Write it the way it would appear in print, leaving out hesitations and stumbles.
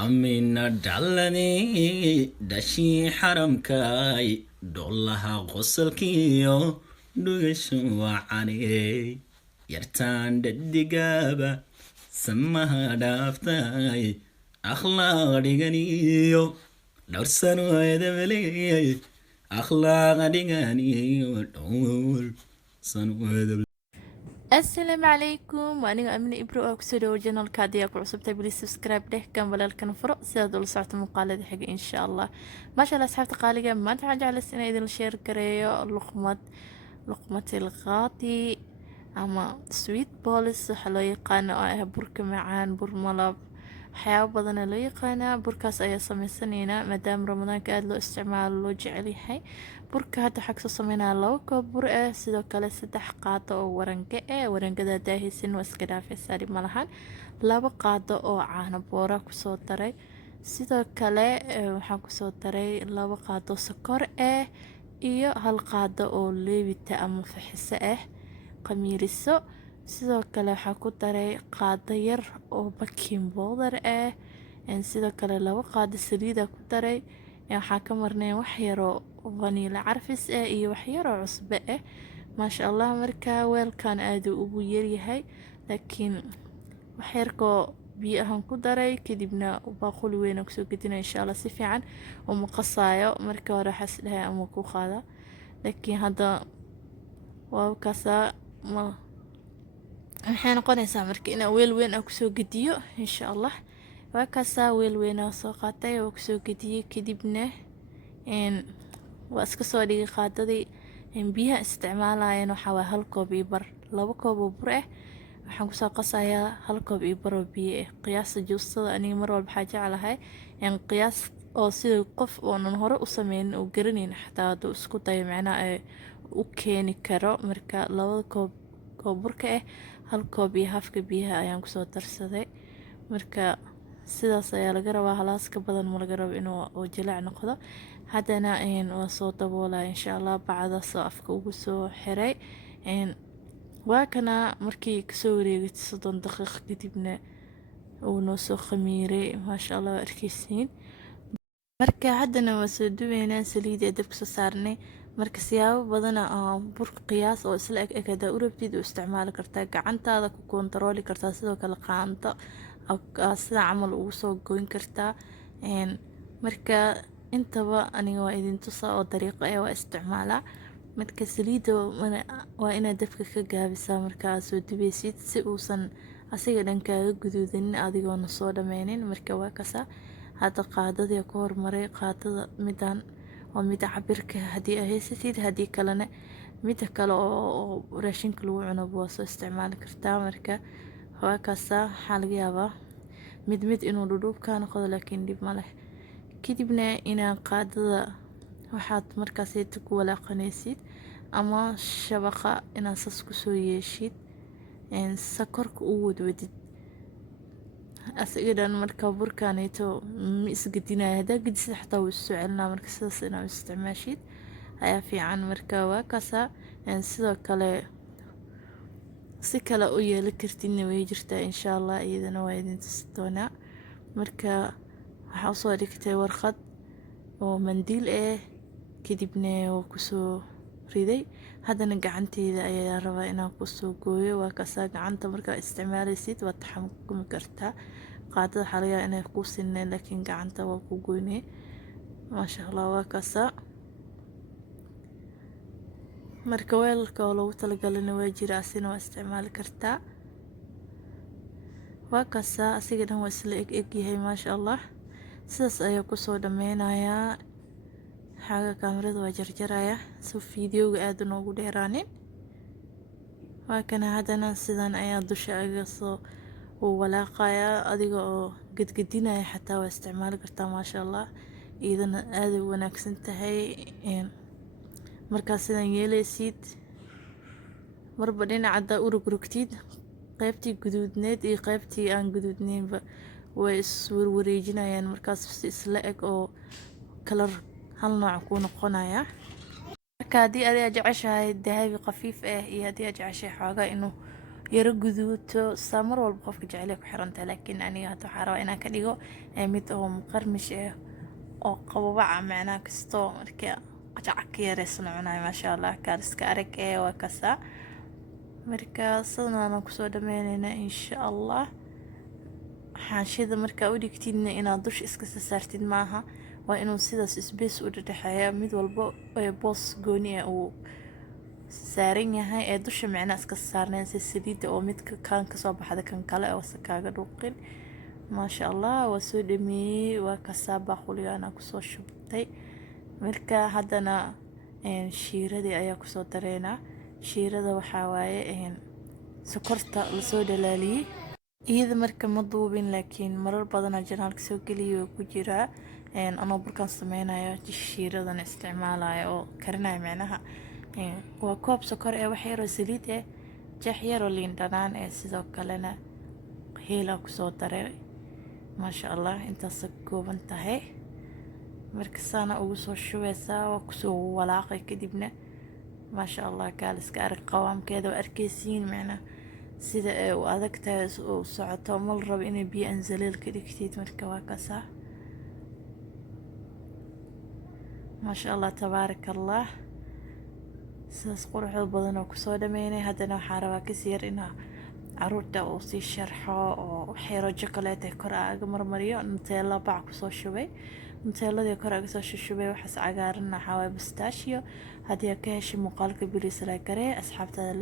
عمنا دلني دشي حرمكاي دولها غسلكيو دوغشو وعني يرتان ددقابة سمها دافتاي أخلاق ديغانيو دورسانو يدبلي أخلاق ديغانيو دور سانو يدبلي. السلام عليكم وأنا أمني إبرو أكسودو جنال كاديا كعصبتي بلي سبسكرايب ده كان بلالكن فرق سيادو لسعت مقالة حق إن شاء الله ما شاء الله أصحاب قالقة ما تحاجة على السنة إذن الشير كريو لقمة الغاطي أما سويت بولس حلو يقانا برك معان بر ملاب waxyaabo badan loo yaqaanaa burkaas ayaa samaysanayna maadaama ramadaanka aada loo isticmaalo loo jecel yahay burka hadda waxaa kasoo sameynaya 2 koob bur ah sidoo kale 3 qaado oo warange ah warangada daahaysan waa iska dhaafaysaa dhib ma lahan 2 qaado oo caano boora kusoo daray sidoo kale waxaan kusoo daray 2 qaado sokor ah iyo 1 qaado oo leebita ama faxiso ah qamiiriso sidoo kale waxaa ku daray qaado yar oo baking powder ah sidoo kale 2 qaado saliida ku daray waxaa ka marnay wax yar oo vanilla carfis ah iyo wax yar oo cusbo ah maasha Allah markaa weelkan aad uu ugu yar yahay laakiin wax yar ko biyo ahaan ku daray kadibna baaquli weyn oo soo gadina insha Allah si fiican oo maqasaayo marka hore xasdahay ama ku qaada laakiin hadda waa kaasa ma waxay noqonaysaa marka in weel weyn aan kusoo gediyo insha Allah waa kaasaa weel weyn aan soo qaatay oo kusoo gediyay kadibna waa iska soo dhigay qaadadii biyaha isticmaalayeen waxa waa 1 koob iyo bar 2 koob oo bur ah waxaan ku soo qasayaa 1 koob iyo bar oo biyo ah qiyaasta juustada aniga mar walba waxaa jecelahay qiyaas oo sida qof oonan hore u sameeynin oo garaneyn xataa haduu isku dayo macnaha u keeni karo marka 2 koob oo burka ah 1 koob iyo hafka biyaha ayaan kusoo darsaday marka sidaas ayaa laga rabaa halaaska badan ma laga rabo inuu oo jilaac noqdo haddana waa soo daboolaa insha Allah bacda soo afka ugu soo xiray waa kana markii kasoo wareegtay 30 daqiiqo kadibna uu noo soo khamiiray maasha Allah arkaysiin marka haddana waa soo duweynaa saliid ee dabka soo saarnay marka siyaabo badan bur qiyaas oo isla eg hada u rabtid oo isticmaali kartaa gacantaada ku kontarooli kartaa sidoo kale qaanta sida camal ugu soo goyn kartaa marka intaba aniga waa idin tusaa oo dariiqo ah waa isticmaalaa marka saliida waa inaad dabka ka gaabisaa marka soo dubeysid si uusan asiga dhankaaga guduudanin adigoona soo dhameynin marka waa kasa hadda qaadadii ku hormaray qaadada midaan oo mid cabirka hadii ay haysatid hadii kalena mid kale oo raashinka lagu cuno boo soo isticmaali kartaa marka waa kaasa waxa laga yaabaa mid inuu dhudhuubka noqdo laakiin dib ma leh kadibna inaan qaadada waxaad markaas ku walaaqanaysid ama shabaqa inaad sas ku soo yeeshid sakorka u wadwadid asiga marka burkaanayto isgadinaya hada gidis xataa wuu soo celinaa marka sidaas inaad isticmaashid ayaa fiican marka waa kaasa sidoo kale si kale u yeeli kartidna way jirtaa insha Allah iyadana waa idin tusi doonaa marka waxaa soo dhigtay warqad oo mandiil ah kadibna oo kusoo riday haddana gacanteyda ayaa rabaa inaan kusoo gooyo waa kaasa gacanta marka isticmaalaysid waa taxamukumi kartaa qaadada xalaya inay ku sineen laakiin gacanta waa ku goynay maasha Allah waa kaasa marka weelka oo loogu talagalay waa jira asina waa isticmaali kartaa waa kaasa asiga dhan waa isla eg yahay maasha Allah sidaas ayaa ku soo dhameynayaa xaga kaamirada waa jarjaraya soo fiidiyowga aad noogu dheeraanin waa kana haddana sidan ayaa dusha aga soo walaaqaya adiga oo gadgadinaya xataa waa isticmaali kartaa maasha Allah iyadana aad u wanaagsan tahay marka sidan yeelaysid marba dhinaca u rogrogtid qaybtii guduudneed iyo qaybtii aan guduudneynba way iswarwareejinayaan markaas isla eg oo kalar hal nooc ku noqonaya marka hadii aad jeceshahay dahabi qafiif ah iyo hadii aad jeceshahay xoogaa inuu yaro guduuto saa mar walba qofka jecel ku xirantahay laakiin aniga hadda waxaa rabaa inaan ka dhigo mid oo qarmish ah oo qababaca macnaa kastoo marka qajac ka yareysan cunaay maasha allah kaaliska arag ee waa kasaa marka sidaan kusoo dhameynaynaa insha allah xaashida markaa u dhigtidna inaad dush iska saartid maaha waa inuu sidaas isbees u dhexeeya mid walba boos gooni ah uu saaran yahay ee dusha macnaa iska saarneen si saliida oo midka kaan kasoo baxda kan kale oo kaaga dhuuqin maasha allah waa soo dhameeyey waa kasaa baaquligaana kusoo shubtay marka haddana shiiradii ayaa kusoo dareynaa shiirada waxaa waaye sokorta lasoo dhalaaliyey iyada marka ma duubin laakiin marar badanaa janaalka soo geliyo ku jiraa anoo burkaan sameynayo shiiradan isticmaalayo oo karinayo macnaha waa koob sokor ee wax yaroo saliid eh jeex yaroo liin dhanaan ee sidoo kalena heelaa kusoo daray maasha allah intaas kooban tahay marka saana ugu soo shubeysaa waa kusoo walaaqay kadibna maasha allah kaaliska arag qawaamkeeda waa arkeysiin macnaa sida ay u adag tahay oo socoto mal rabo inay biyo anzaleel ka dhigtid marka waa kasaa maasha allah tabaaraka allah sidaas quruxda badan oo kusoo dhameynay haddana waxaa rabaa kasii yar inaa caruurta uu sii sharxo oo waxyaro chocolate ee kor aaga marmariyo nuteella bac kusoo shubay nuteelladii kor aaga soo shubay waxaas cagaaran waxaa waaye bastashio haddii ka heshay muuqaalka bilis la garee asxaabtada